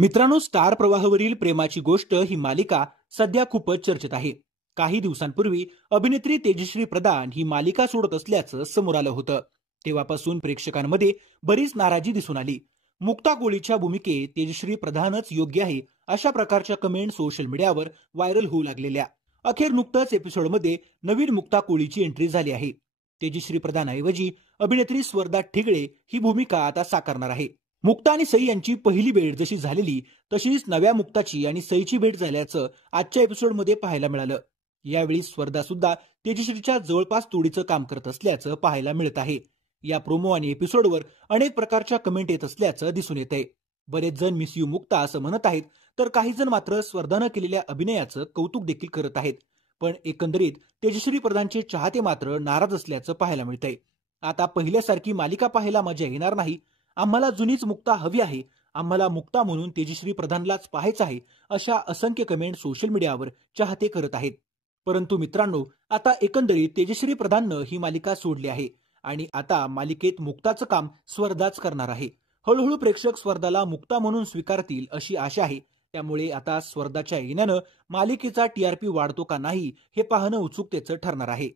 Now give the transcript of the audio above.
मित्रांनो, स्टार प्रवाहावरील प्रेमाची गोष्ट ही मालिका सध्या खूपच चर्चेत आहे. काही दिवसांपूर्वी अभिनेत्री तेजश्री प्रधान ही मालिका सोडत असल्याचं समोर आलं होतं. तेव्हापासून प्रेक्षकांमध्ये बरीच नाराजी दिसून आली. मुक्ता कोळीच्या भूमिकेत तेजश्री प्रधानच योग्य आहे अशा प्रकारच्या कमेंट सोशल मीडियावर व्हायरल होऊ लागलेल्या. अखेर नुकतंच एपिसोडमध्ये नवीन मुक्ता कोळीची एंट्री झाली आहे. तेजश्री प्रधानऐवजी अभिनेत्री स्वर्धा ठिगळे ही भूमिका आता साकारणार आहे. मुक्ता आणि सई यांची पहिली भेट जशी झालेली तशीच नव्या मुक्ताची आणि सईची भेट झाल्याचं आजच्या एपिसोडमध्ये पाहायला मिळालं. यावेळी स्वर्धा सुद्धा तेजश्रीच्या जवळपास तोडीचं काम करत असल्याचं पाहायला मिळत आहे. या प्रोमो आणि एपिसोडवर अनेक प्रकारच्या कमेंट येत असल्याचं दिसून येत आहे. बरेच जण मिस यू मुक्ता असं म्हणत आहेत, तर काही जण मात्र स्वर्धानं केलेल्या अभिनयाचं कौतुक देखील करत आहेत. पण एकंदरीत तेजश्री प्रधानचे चाहते मात्र नाराज असल्याचं पाहायला मिळतंय. आता पहिल्यासारखी मालिका पाहायला मजा येणार नाही. आम्हाला जुनीच मुक्ता हवी आहे, आम्हाला मुक्ता म्हणून तेजश्री प्रधानलाच पाहायचं आहे, अशा असंख्य कमेंट सोशल मीडियावर चाहते करत आहेत. परंतु मित्रांनो, आता एकंदरीत तेजश्री प्रधाननं ही मालिका सोडली आहे आणि आता मालिकेत मुक्ताचं काम स्वर्धाच करणार आहे. हळूहळू प्रेक्षक स्वर्धाला मुक्ता म्हणून स्वीकारतील अशी आशा आहे. त्यामुळे आता स्वर्धाच्या येण्यानं मालिकेचा TRP वाढतो का नाही हे पाहणं उत्सुकतेचं ठरणार आहे.